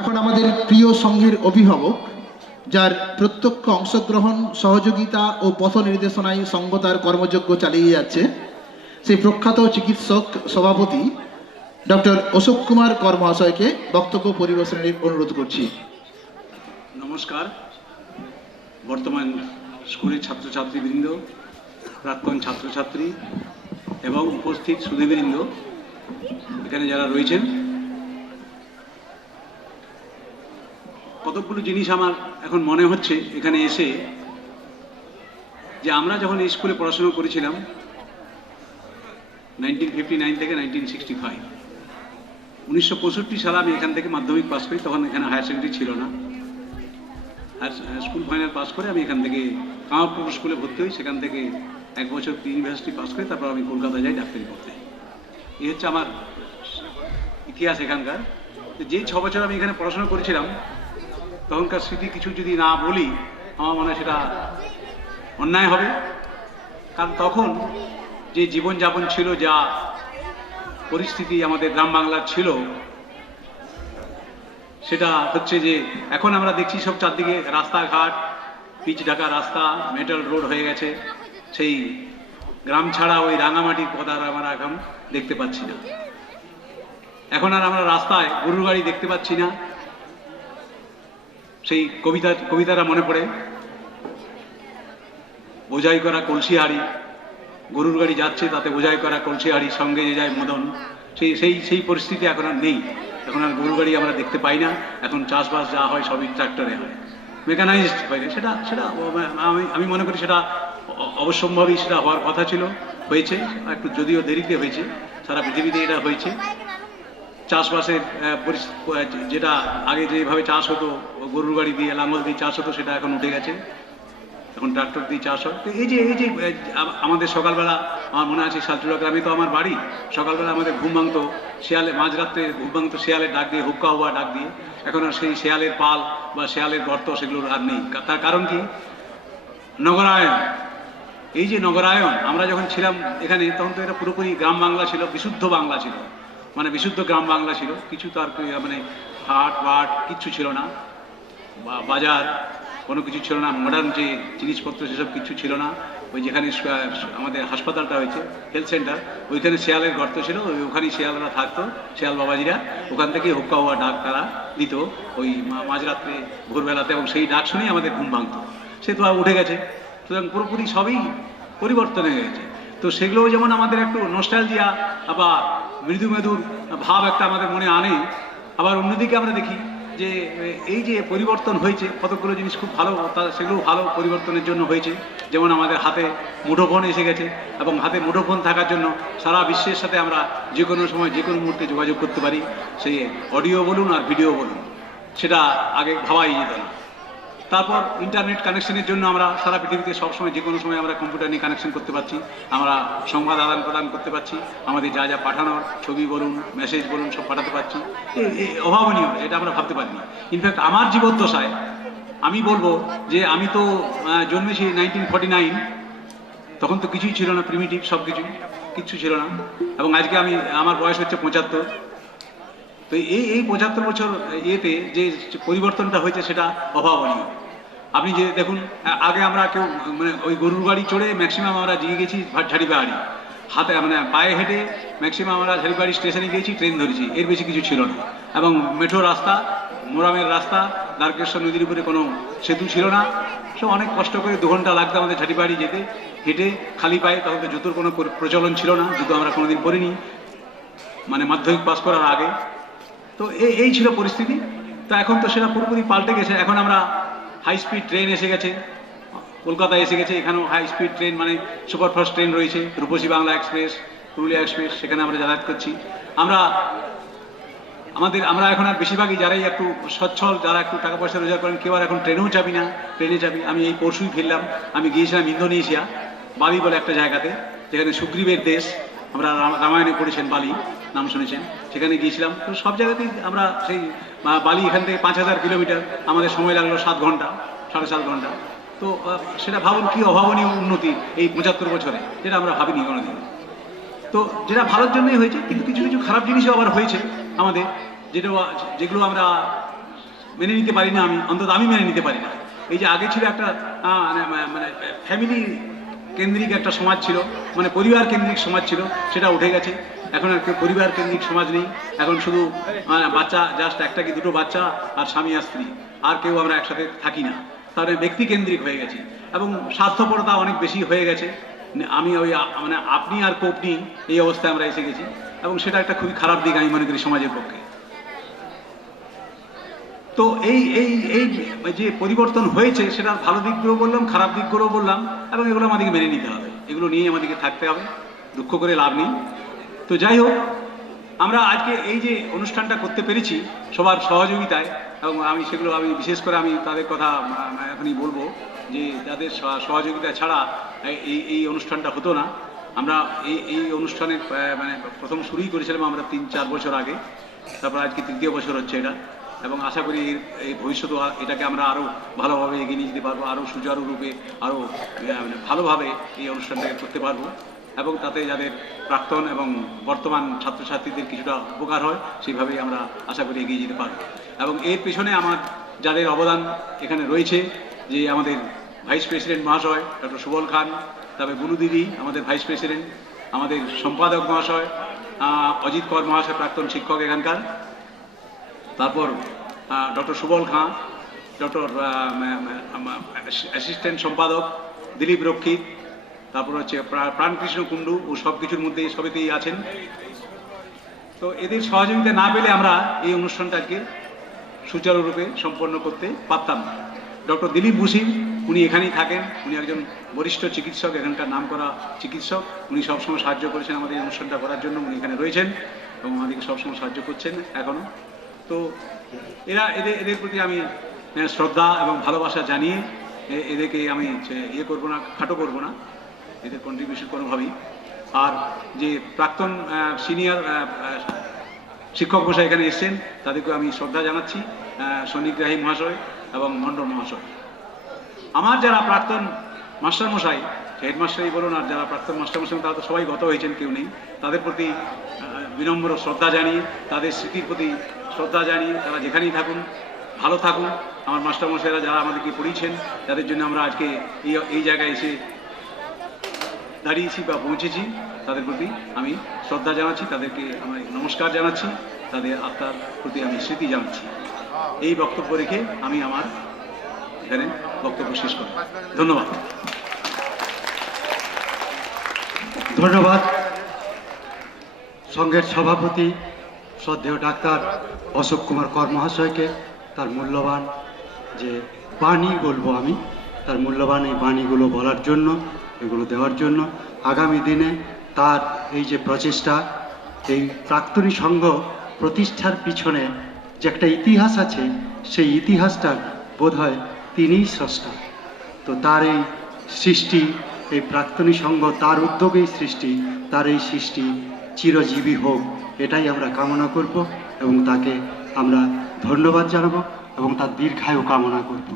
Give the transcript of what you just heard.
এখন আমাদের প্রিয় সংঘের অভিভাবক, যার প্রত্যক্ষ অংশগ্রহণ, সহযোগিতা ও পথ নির্দেশনায় সংঘ তার কর্মযজ্ঞ চালিয়ে যাচ্ছে। সেই প্রখ্যাত চিকিৎসক, সভাপতি ডক্টর অশোক কুমার কর মহাশয়কে বক্তব্য পরিবেশনের অনুরোধ করছি। নমস্কার। বর্তমান স্কুলের ছাত্রছাত্রীবৃন্দ, প্রাক্তন ছাত্রছাত্রী এবং উপস্থিত সুধীবৃন্দ, এখানে যারা রয়েছেন কতকগুলো জিনিস আমার এখন মনে হচ্ছে এখানে এসে যে আমরা যখন স্কুলে পড়াশোনা করেছিলাম নাইনটিন ফিফটি নাইন থেকে নাইনটিন সিক্সটি ফাইভ উনিশশো পঁয়ষট্টি সালে আমি এখান থেকে মাধ্যমিক পাস করি, তখন এখানে হায়ার সেকেন্ডারি ছিল না। আর স্কুল ফাইনাল পাস করে আমি এখান থেকে কামারপুর স্কুলে ভর্তি হই, সেখান থেকে এক বছর ইউনিভার্সিটি পাস করে তারপর আমি কলকাতা যাই ডাক্তারি পড়তে এই হচ্ছে আমার ইতিহাস এখানকার। যেই ছ বছর আমি এখানে পড়াশোনা করেছিলাম তখনকার স্মৃতি কিছু যদি না বলি, আমার মনে সেটা অন্যায় হবে। কারণ তখন যে জীবনযাপন ছিল, যা পরিস্থিতি আমাদের গ্রাম বাংলার ছিল, সেটা হচ্ছে যে এখন আমরা দেখছি সব চারদিকে রাস্তাঘাট, পিচ ঢাকা রাস্তা, মেটাল রোড হয়ে গেছে। সেই গ্রাম ছাড়া ওই রাঙামাটির পথ আর আমরা এখন দেখতে পাচ্ছি না। এখন আর আমরা রাস্তায় গরুর গাড়ি দেখতে পাচ্ছি না। সেই কবিতা কবিতাটা মনে পড়ে। বোঝাই করা কলসি হাড়ি। গরুর গাড়ি যাচ্ছে, তাতে বোঝাই করা কলসি সঙ্গে যে যায় মদন। সেই সেই সেই পরিস্থিতি এখন আর নেই। এখন আর গরুর গাড়ি আমরা দেখতে পাই না। এখন চাষবাস যা হয় সবই ট্রাক্টরে হয়। মেকানাইজড হয় সেটা সেটা আমি আমি মনে করি সেটা অবশ্যম্ভাবী সেটা হওয়ার কথা ছিল। হয়েছে। একটু যদিও দেরিতে হয়েছে। সারা পৃথিবীতে এটা হয়েছে। চাষবাসের যেটা আগে যেভাবে চাষ হতো, গরুর গাড়ি দিয়ে, লাঙল দিয়ে চাষ হতো, সেটা এখন উঠে গেছে। এখন ট্রাক্টর দিয়ে চাষ হয়। তো এই যে এই যে আমাদের সকালবেলা, আমার মনে আছে শালচুড়া গ্রামে তো আমার বাড়ি, সকালবেলা আমাদের ঘুম ভাঙতো, শেয়ালে মাঝরাত্রে ঘুম ভাঙতো শেয়ালের ডাক দিয়ে, হুক্কা হওয়া ডাক দিয়ে। এখন আর সেই শেয়ালের পাল বা শেয়ালের গর্ত সেগুলোর আর নেই। তার কারণ কি? নগরায়ন এই যে নগরায়ন আমরা যখন ছিলাম এখানে, তখন তো এটা পুরোপুরি গ্রাম বাংলা ছিল, বিশুদ্ধ বাংলা ছিল। মানে বিশুদ্ধ গ্রাম বাংলা ছিল। কিছু তার মানে হাট, বাট কিচ্ছু ছিল না। বা বাজার কোনো কিছু ছিল না মডার্ন যে জিনিসপত্র সেসব কিছু ছিল না। ওই যেখানে আমাদের হাসপাতালটা হয়েছে হেলথ সেন্টার ওইখানে শেয়ালের গর্ত ছিল, ওই ওখানেই শেয়ালরা থাকতো, শেয়াল বাবাজিরা। ওখান থেকে হুক্কা হওয়া ডাক তারা দিত, ওই মাঝরাত্রে, ভোরবেলাতে, এবং সেই ডাক শুনেই আমাদের ঘুম ভাঙতো। সে তো উঠে গেছে। সুতরাং পুরোপুরি সবই পরিবর্তন হয়ে গেছে। তো সেগুলোও যেমন আমাদের একটু নস্টালজিয়া আবার মৃদু মেদুর ভাব একটা আমাদের মনে আনে। আবার অন্যদিকে আমরা দেখি যে, এই যে পরিবর্তন হয়েছে কতগুলো জিনিস খুব ভালো সেগুলো ভালো পরিবর্তনের জন্য হয়েছে। যেমন আমাদের হাতে মুঠোফোন এসে গেছে এবং হাতে মুঠোফোন থাকার জন্য সারা বিশ্বের সাথে আমরা যে কোনো সময় যে কোনো মুহূর্তে যোগাযোগ করতে পারি। সেই অডিও বলুন আর ভিডিও বলুন, সেটা আগে ভাবাই যেত না। তারপর ইন্টারনেট কানেকশনের জন্য আমরা সারা পৃথিবীতে সবসময় যে কোনো সময় আমরা কম্পিউটার নিয়ে কানেকশন করতে পারছি। আমরা সংবাদ আদান প্রদান করতে পারছি। আমাদের যা যা পাঠানোর, ছবি বলুন মেসেজ বলুন, সব পাঠাতে পারছি। অভাবনীয়, এটা আমরা ভাবতে পারি না। ইনফ্যাক্ট আমার জীবদ্দশায় আমি বলব যে আমি তো জন্মেছি নাইনটিন ফর্টি নাইন তখন তো কিছুই ছিল না প্রিমিটিভ সব কিছু কিচ্ছু ছিল না। এবং আজকে আমি, আমার বয়স হচ্ছে পঁচাত্তর। তো এই এই পঁচাত্তর বছর ইয়েতে যে পরিবর্তনটা হয়েছে সেটা অভাবনীয়। আপনি যে দেখুন, আগে আমরা কেউ মানে ওই গরুর গাড়ি চড়ে ম্যাক্সিমাম আমরা দিয়ে গেছি ঝাড়িবাড়ি। হাতে মানে পায়ে হেঁটে ম্যাক্সিমাম আমরা ঝাড়িবাড়ি স্টেশনে গিয়েছি ট্রেন ধরেছি। এর বেশি কিছু ছিল না। এবং মেঠো রাস্তা, মোরামের রাস্তা, দ্বারকেশ্বর নদীর উপরে কোনো সেতু ছিল না। সে অনেক কষ্ট করে দু ঘণ্টা লাগতো আমাদের ঝাড়িবাড়ি যেতে। হেঁটে খালি পায়ে তখন তো জুতোর কোনো প্রচলন ছিল না। জুতো আমরা কোনোদিন পরিনি। মানে মাধ্যমিক পাস করার আগে। তো এই ছিল পরিস্থিতি। তো এখন তো সেটা পুরোপুরি পাল্টে গেছে। এখন আমরা হাই স্পিড ট্রেন এসে গেছে। কলকাতায় এসে গেছে। এখানেও হাই স্পিড ট্রেন মানে সুপারফাস্ট ট্রেন রয়েছে। রূপসী বাংলা এক্সপ্রেস পুরুলিয়া এক্সপ্রেস সেখানে আমরা যাতায়াত করছি। আমরা, আমাদের, আমরা এখন আর বেশিরভাগই যারাই একটু সচ্ছল, যারা একটু টাকা পয়সা রোজগার করেন, কেউ আর এখন ট্রেনেও যাবি না। ট্রেনে যাবি আমি এই পরশুই ফিরলাম। আমি গিয়েছিলাম ইন্দোনেশিয়া, বালি বলে একটা জায়গাতে, যেখানে সুগ্রীবের দেশ। আমরা রামায়ণে পড়েছেন বালি, নাম শুনেছেন। সেখানে গিয়েছিলাম। তো সব জায়গাতেই আমরা সেই বালি এখান থেকে পাঁচ হাজার কিলোমিটার আমাদের সময় লাগল সাত ঘণ্টা, সাড়ে সাত ঘণ্টা। তো সেটা ভাবুন কি অভাবনীয় উন্নতি এই পঁচাত্তর বছরে, যেটা আমরা ভাবিনি কোনোদিন। তো যেটা ভালোর জন্যই হয়েছে, কিন্তু কিছু কিছু খারাপ জিনিসও আবার হয়েছে আমাদের যেটা যেগুলো আমরা মেনে নিতে পারি না আমি, অন্তত আমি মেনে নিতে পারি না। এই যে আগে ছিল একটা মানে মানে ফ্যামিলি কেন্দ্রিক একটা সমাজ ছিল মানে পরিবার কেন্দ্রিক সমাজ ছিল, সেটা উঠে গেছে। এখন আর পরিবার কেন্দ্রিক সমাজ নেই। এখন শুধু আহ, বাচ্চা জাস্ট একটা কি দুটো বাচ্চা আর স্বামী আর স্ত্রী। আর কেউ আমরা একসাথে থাকি না। তাহলে ব্যক্তি কেন্দ্রিক হয়ে গেছে। এবং স্বার্থপরতা অনেক বেশি হয়ে গেছে। আমি ওই মানে আপনি আর কোপনি এই অবস্থায় আমরা এসে গেছি। এবং সেটা একটা খুবই খারাপ দিক আমি মনে করি সমাজের পক্ষে। তো এই এই এই যে পরিবর্তন হয়েছে সেটার ভালো দিকগুলো বললাম খারাপ দিকগুলো বললাম এবং এগুলো আমাদেরকে মেনে নিতে হবে। এগুলো নিয়ে আমাদেরকে থাকতে হবে। দুঃখ করে লাভ নেই। তো যাই হোক, আমরা আজকে এই যে অনুষ্ঠানটা করতে পেরেছি সবার সহযোগিতায়, এবং আমি সেগুলো আমি বিশেষ করে আমি তাদের কথা এখনই বলব যে তাদের সহযোগিতা ছাড়া এই এই অনুষ্ঠানটা হতো না। আমরা এই এই অনুষ্ঠানের মানে প্রথম শুরুই করেছিলাম আমরা তিন, চার বছর আগে, তারপর আজকে তৃতীয় বছর হচ্ছে এটা, এবং আশা করি এর এই ভবিষ্যতে এটাকে আমরা আরও ভালোভাবে এগিয়ে নিয়ে যেতে পারব, আরও সুচারুরূপে, আরও ভালোভাবে এই অনুষ্ঠানটাকে করতে পারব। এবং তাতে যাদের প্রাক্তন এবং বর্তমান ছাত্রছাত্রীদের কিছুটা উপকার হয়, সেইভাবেই আমরা আশা করি এগিয়ে যেতে পারব। এবং এর পেছনে আমার যাদের অবদান এখানে রয়েছে, যে আমাদের ভাইস প্রেসিডেন্ট মহাশয় ডক্টর সুবল খান, তারপরে বুলু দিদি, আমাদের ভাইস প্রেসিডেন্ট, আমাদের সম্পাদক মহাশয় অজিত কর মহাশয়, প্রাক্তন শিক্ষক এখানকার, তারপর doctor Subal Khan, doctor assistant সম্পাদক, দিলীপ রক্ষিত তারপর হচ্ছে প্রা- প্রাণকৃষ্ণ কুণ্ডু ও সব কিছুর মধ্যে সবেতেই আছেন। তো এদের সহযোগিতা না পেলে আমরা এই অনুষ্ঠানটা আজকে সুচারুরূপে সম্পন্ন করতে পারতাম না। ডক্টর দিলীপ বুসিম উনি এখানেই থাকেন, উনি একজন বরিষ্ঠ চিকিৎসক, এখানকার নাম করা চিকিৎসক। উনি সবসময় সাহায্য করেছেন আমাদের এই অনুষ্ঠানটা করার জন্য, উনি এখানে রয়েছেন এবং আমাদেরকে সবসময় সাহায্য করছেন এখনও তো এরা, এদের এদের প্রতি আমি শ্রদ্ধা এবং ভালোবাসা জানিয়ে এদেরকে আমি ইয়ে করব না, খাটো করব না। এদের কন্ট্রিবিউশন কোনোভাবেই। আর যে প্রাক্তন সিনিয়র শিক্ষক মশাই এখানে এসেছেন তাদেরকে আমি শ্রদ্ধা জানাচ্ছি সন্নিগ্রাহী মহাশয় এবং মণ্ডল মহাশয়। আমার যারা প্রাক্তন মাস্টারমশাই হেডমাস্টারই বলুন, আর যারা প্রাক্তন মাস্টারমশাই তারা তো সবাই গত হয়েছেন, কেউ নেই। তাদের প্রতি বিনম্র শ্রদ্ধা জানিয়ে, তাদের স্মৃতির প্রতি শ্রদ্ধা জানিয়ে তারা যেখানেই থাকুন, ভালো থাকুন। আমার মাস্টারমশাইরা যারা আমাদেরকে পড়িয়েছেন, তাদের জন্য আমরা আজকে এই এই জায়গায় এসে দাঁড়িয়েছি বা পৌঁছেছি তাদের প্রতি আমি শ্রদ্ধা জানাচ্ছি, তাদেরকে আমি নমস্কার জানাচ্ছি, তাদের আত্মার প্রতি আমি স্মৃতি জানাচ্ছি। এই বক্তব্য রেখে আমি আমার এখানে বক্তব্য শেষ করি ধন্যবাদ। ধন্যবাদ। সংঘের সভাপতি, শ্রদ্ধেয় ডাক্তার অশোক কুমার কর মহাশয়কে তার মূল্যবান যে বাণী বলব আমি, তার মূল্যবান এই বাণীগুলো বলার জন্য এগুলো দেওয়ার জন্য আগামী দিনে তার এই যে প্রচেষ্টা, এই প্রাক্তনী সংঘ প্রতিষ্ঠার পিছনে যে একটা ইতিহাস আছে, সেই ইতিহাসটার বোধ হয় তিনিই স্রষ্টা। তো তার এই সৃষ্টি, এই প্রাক্তনী সংঘ তার উদ্যোগেই সৃষ্টি, তার এই সৃষ্টি চিরজীবী হোক, এটাই আমরা কামনা করব এবং তাকে আমরা ধন্যবাদ জানাব এবং তার দীর্ঘায়ু কামনা করব।